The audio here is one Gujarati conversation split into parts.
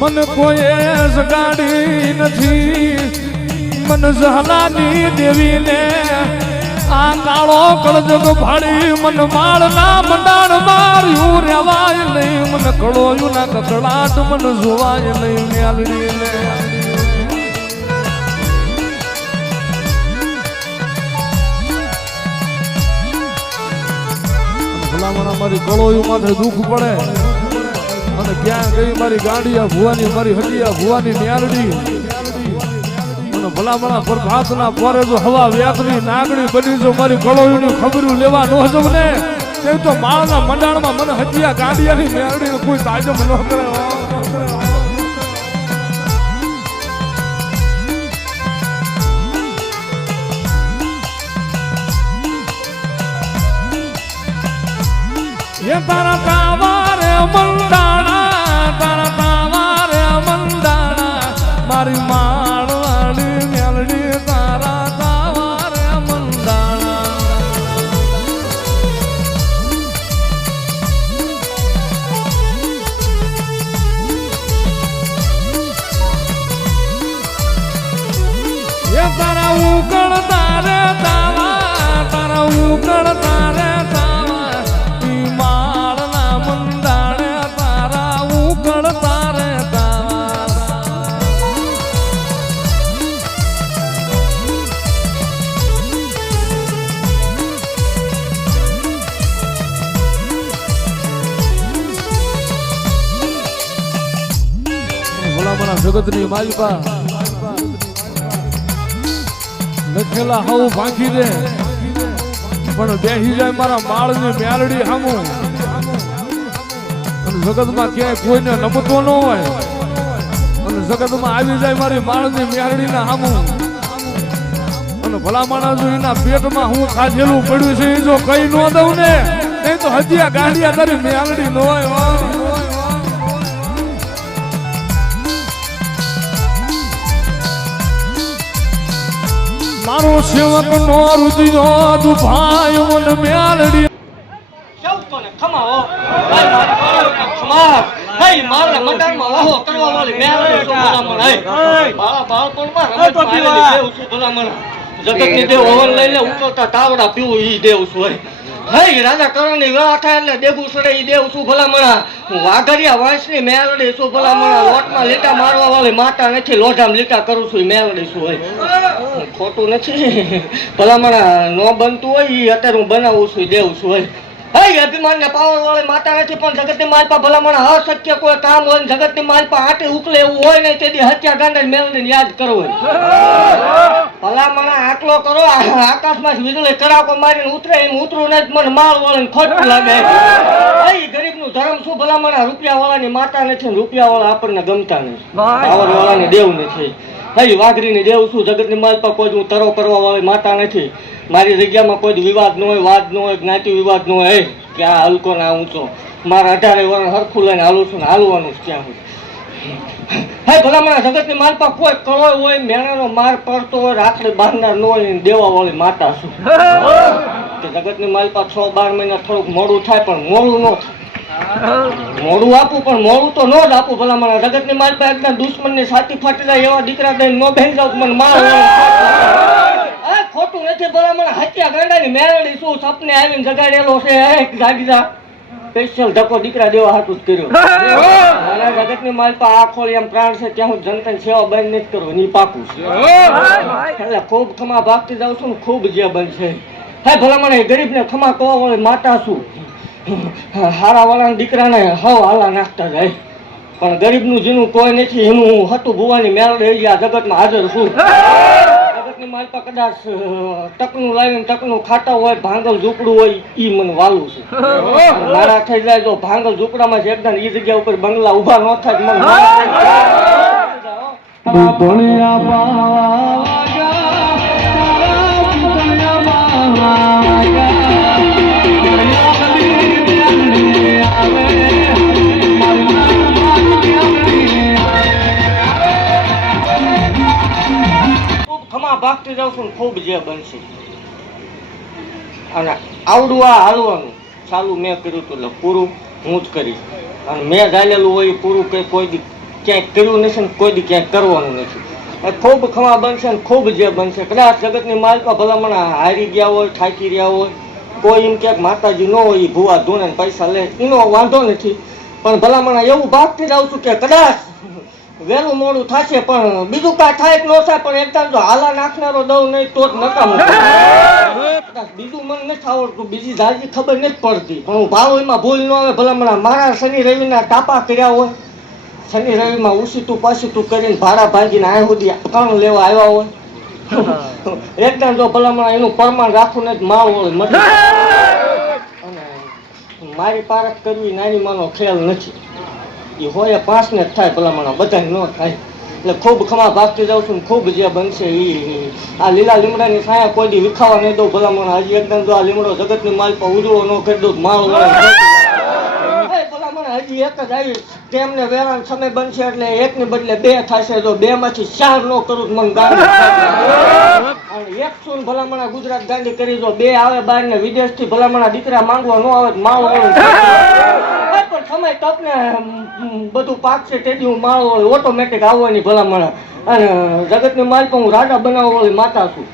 મન કોઈ ગાડી નથી મન જહલાની દેવીને આ કાળો કળજગ ભાડી મન માળના મંડાણ માર્યું રેવાય નહીં મન કળોયું ના કકડાટ મન જોવાય નહીં મેલડી ને ભલામણ મારી કળોયું માથે દુઃખ પડે અને ક્યાં ગઈ મારી ગાંડિયા ભુવાની મારી હડિયા ભુવાની ન્યાલડી અને ભલામણા પ્રભાતના પોરે જો હવા વ્યાકની નાગડી બની જો મારી કળોયુની ખબરું લેવા ન હજમ ને તે તો માળના મંડાણમાં મને હડિયા ગાંડિયાની ન્યાલડી કોઈ તાજમ ન કરે એ તારા તાવારે મંડાણા તારા તાવારે મંડાણા મારી માળવાડી મેલડી તારા તાવારે મંડાણા એ તારા ઉકળ તારે તાવા તારા ઉકળ તારે જગતની માલિકા લખેલા હવ ભાંખી દે પણ બેહી જાય મારા માળની મ્યાલડી હામું અને જગતમાં ક્યાંય કોઈને નમતો ન હોય અને જગતમાં આવી જાય મારી માળની મ્યાલડીના હામું અને ભલા માણસ એના પેટમાં હું ખાધેલું પડ્યું છે એ જો કઈ ન દઉં ને નહીં તો હજી ગાંડિયા તારી મ્યાલડી ન હોય મારો સેવક નો રુદિયો દુભાયો મન મેલડી સેવકો ને ખમાવો ખમા હે મારા મંડાણમાં વાહો કરવા વાળી મેલડી સો ભલામણ હે બાળા બાળપણમાં રમત પાડેલી દેવ છું ભલામણ જગતની દેવ હવન લઈ લે ઉતરતા તાવડા પીવું ઈ દેવ છું હે રાજા કરણની વિવાહ થાય એટલે દેગુ સડે ઈ દેવ છું ભલામણા વાઘરિયા વંશની મેલડી છું ભલામણા લોટમાં લીટા મારવા વાળી માતા નથી લોઢામાં લીટા કરું છું મેલડી છું હોય ખોટું નથી ભલામણા ન બનતું હોય ઈ અત્યારે હું બનાવું છું દેવ છું હોય હે અભિમાન ને પાવર વાળી માતા નથી પણ જગતની માલપા ભલામણા અશક્ય કોઈ કામ હોય જગતની માલપા આટે ઉકલે એવું હોય ને તેથી હત્યા ગાંડા મેલડીને યાદ કરવો ભલામણા આટલો કરો આકાશમાં વીજળી કડાકો મારીને ઉતરે એમ ઉતરું ને મને માલ વાળાને ખોટું લાગે એ ગરીબનું ધર્મ શું ભલામણા રૂપિયા વાળાની માતા નથી રૂપિયા વાળા આપણને ગમતા નથી પાવર વાળાને દેવ નથી હે વાઘરીની દેવ છું જગતની માલપા કોઈ હું તરો કરવા વાળી માતા નથી મારી જગ્યામાં કોઈ વિવાદ ન હોય વાદ ન હોય જ્ઞાતિ વિવાદ ન હોય કે આ હલકો ના ઊંચો મારા 18 વર્ષ હરખું લઈને હાલું છું ને હાલવાનું જ ક્યાં હોય હે ભલામણા જગતની માલપા કોઈ કળોય હોય મેણાનો માર પડતો હોય રાખડી બાંધનાર ન હોય દેવા વાળી માતા છું કે જગતની માલપા 6-12 મહિના થોડુંક મોડું થાય પણ મોડું ન થાય મોડું આપું પણ મોડું તો ન જ આપું ભલામણા જગતની માલપા એકદમ દુશ્મનની છાતી ફાટી જાય એવા દીકરા દઈને ન બેસી જાવ મને માર ખોટું નથી ભલામણ હત્યા ગાંડાની મેલડી શું સપને આવીને જગાડેલો છે ગાડીદા સ્પેશિયલ ધક્કો દીકરા દેવા હાટું જ કર્યો મારા જગતની માલપા આ ખોળી એમ પ્રાણ છે ત્યાં હું જનતાની સેવા બંધ નથી કરવો ની પાકું છે એટલે ખૂબ ખમા ભાગતી જાઉં છું ને ખૂબ જે બનશે હે ભલામણ ગરીબને ખમા કહવા વાળી માતા છું હારા વાળાના દીકરાને હવ હાલા નાખતા જાય પણ ગરીબનું જેનું કોઈ નથી એનું હું હતું ભુવાની મેલડી આ જગતમાં હાજર છું માલપા કદાચ ટકનું લાવીને ટકનું ખાતા હોય ભાંગલ ઝૂંપડું હોય ઈ મને વાલું છે મારા થઈ જાય તો ભાંગલ ઝૂંપડામાં છે એકદમ ઈ જગ્યા ઉપર બંગલા ઉભા ન થાય ભાગતી જાઉં છું ખૂબ જે બનશે અને આવડું આ હાલવાનું ચાલુ મેં કર્યું હતું એટલે પૂરું હું જ કરીશ અને મેં ચાલેલું હોય પૂરું કંઈ કોઈ દી ક્યાંય કર્યું નથી ને કોઈ દી ક્યાંય કરવાનું નથી. એ ખૂબ ખમા બનશે ને ખૂબ જે બનશે. કદાચ જગતની માલપા ભલામણ હારી ગયા હોય, થાકી રહ્યા હોય, કોઈ એમ ક્યાંક માતાજી ન હોય, એ ભૂવા ધૂણે ને પૈસા લે, એનો વાંધો નથી. પણ ભલામણ એવું ભાગતી જાઉં છું કે કદાચ વહેલું મોડું થશે, પણ બીજું કાંઈ થાય કે ન થાય, પણ એકદમ જો હાલા નાખનારો દઉં નહીં તો જ નકામું. કદાચ બીજું મને નથી આવડતું, બીજી જાજી ખબર નથી પડતી, પણ હું ભાવ એમાં ભૂલ ન આવે. ભલામણ મારા શનિ રવિના તાપા કર્યા હોય, શનિ રવિમાં ઉસીતું પાસીતું કરીને ભાડા ભાગીને આ સુધી કણ લેવા આવ્યા હોય, એકદમ જો ભલામણ એનું પ્રમાણ રાખવું ને જ માળ હોય મત. અને મારી પારખ કરવી નાની માનો ખ્યાલ નથી, એ હોય 5 ને જ થાય, ભલામણ બધા ન થાય. એટલે ખૂબ ખમા ભાગતી જાઉં છું ને ખૂબ જે બનશે એ. આ લીલા લીમડાની છાયા કોઈ દી વિખાવા નહીં દઉં. ભલામણ હજી એકદમ જો આ લીમડો જગતની માલ પર ઉજળો ન કરી દઉં, માળ વળે ભલામણ હજી એક જ આવી. તેમને વેરાન સમય બનશે એટલે એકને બદલે 2 થશે. જો 2 માંથી 4 ન કરું મને ગાંડી. અને 100 ભલામણ ગુજરાત ગાંડી કરી. જો 2 આવે બહાર ને વિદેશથી ભલામણ દીકરા માંગવા ન આવે માળ વળે. પણ સમય તપને બધું પાકશે તેથી હું માળ વળે ઓટોમેટિક આવવાની ભલામણ. અને જગતની માલ પર હું રાજા બનાવવા વાળી માતા છું.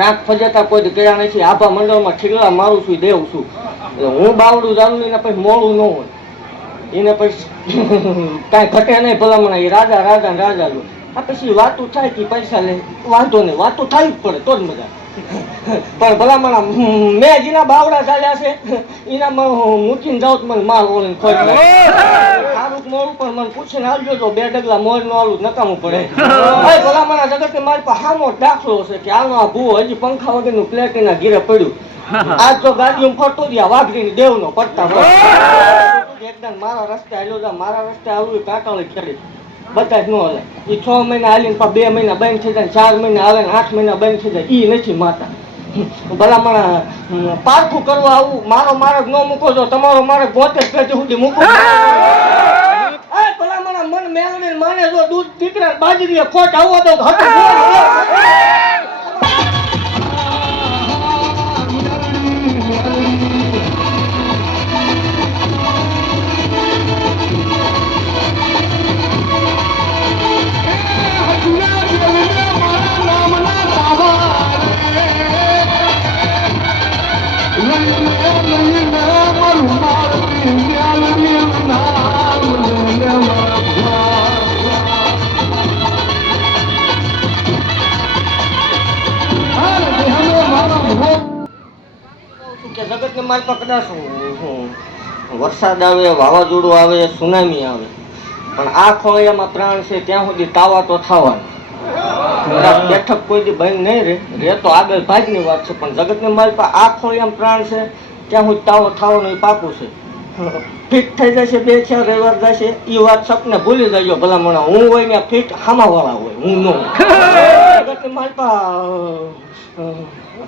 રાખ ફજેતા કોઈ કર્યા નથી. આભા મંડળમાં ઠીકડા મારું છું, દેવ છું. એટલે હું બાવડું જાણું એને પછી મોડું ન હોય, એને પછી કાંઈ ઘટે નહીં. ભલામણ એ રાજા રાજા ને રાજા લો. આ પછી વાતું થાય કે પૈસા લે, વાંધો નહીં, વાતું થાય જ પડે તો જ મજા. પણ ભલામણ મેં જેના બાવડા ચાલ્યા છે એનામાં મૂકીને જાઉં તો મને માલ ઓળીને ખોટ સારું મોડું પણ મને પૂછીને આવજો તો 2 ડગલા મોજ નું આવું નકામું પડે. ભલામણ જગતની મારી પાસે સામો દાખલો છે કે આનો આ ભૂવો હજી પંખા વગરનું પ્લેટ એના ઘીરે પડ્યું. આજ તો ગાડીઓ ફરતો રહ્યા વાઘરીની દેવનો પડતા એકદમ મારા રસ્તે હાલ્યો જા, મારા રસ્તે આવડું કાંટાળી ખેડી બધા જ ન હાલે. એ 6 મહિના હાલીને 2 મહિના બંધ થઈ જાય, 4 મહિના આવે ને 8 મહિના બંધ થઈ જાય, એ નથી માતા. ભલામણ પારખું કરવા આવું, મારો માર્ગ ન મૂકો છો, તમારો માર્ગ 72 પેઢી સુધી મૂકો. ભલામણ મન મેળવીને માને જો દૂધ દીકરા બાજરી ખોટ આવવા દો જગતની માલ પર કદાચ વરસાદ આવે, વાવાઝોડું આવે, સુનામી આવે, પણ આ ખોળિયામાં પ્રાણ છે ત્યાં સુધી તાવા તો થવાનું. બેઠક કોઈ દી બંધ નહીં રે તો આગળ ભાગની વાત છે, પણ જગતની માલ પર આ ખોળિયામાં પ્રાણ છે ત્યાં સુધી તાવો થવાનું એ પાકું છે. ફિટ થઈ જશે 2-4 રવિવાર જશે એ વાત સપને ભૂલી જજો. ભલામણ હું હોય ને ફિટ હામાવાળા હોય, હું ન હોય. જગતની માલ પર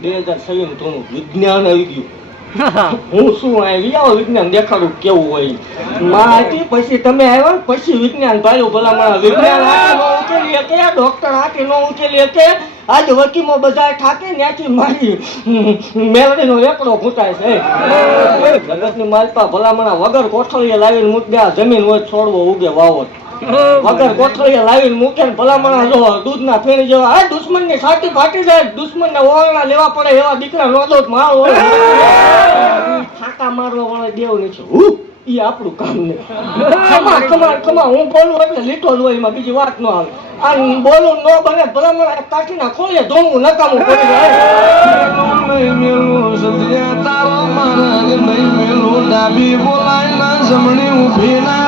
2027 થોડું વિજ્ઞાન આવી ગયું. હું શું આવી આવો વિજ્ઞાન દેખાડું કેવું હોય. માં હતી પછી તમે આવ્યા પછી વિજ્ઞાન ભાઈ. ભલામણ વિજ્ઞાન આખી ન ઉકેલી શકે, ડોક્ટર આખી ન ઉકેલી શકે. આજ વકીમો બધા થાકે ત્યાંથી મારી મેલડીનો એકડો ફૂટાય છે. જગતની માલપા ભલામણ વગર કોઠળીએ લાવીને મૂકી દે. જમીન હોય છોડવો ઉગે વાવો, વગર કોઠળીએ લાવીને મૂકે ને ભલામણ જો દૂધના ફેણી જેવા આ દુશ્મનની છાતી ફાટી જાય, દુશ્મનને ઓળણા લેવા પડે એવા દીકરા નો દો મારો છાકા મારવા વાળો દેવ નથી. ઈ આપણું કામ નહીં. ખમા હું બોલું એટલે લીટો જ હોય, એમાં બીજી વાત ન આવે. આ બોલું ન બને ભલામણ કાઠીના ખોલે ધોવું નકામું પડી જાય. ડાબી બોલાય ના જમણી ઉભી ના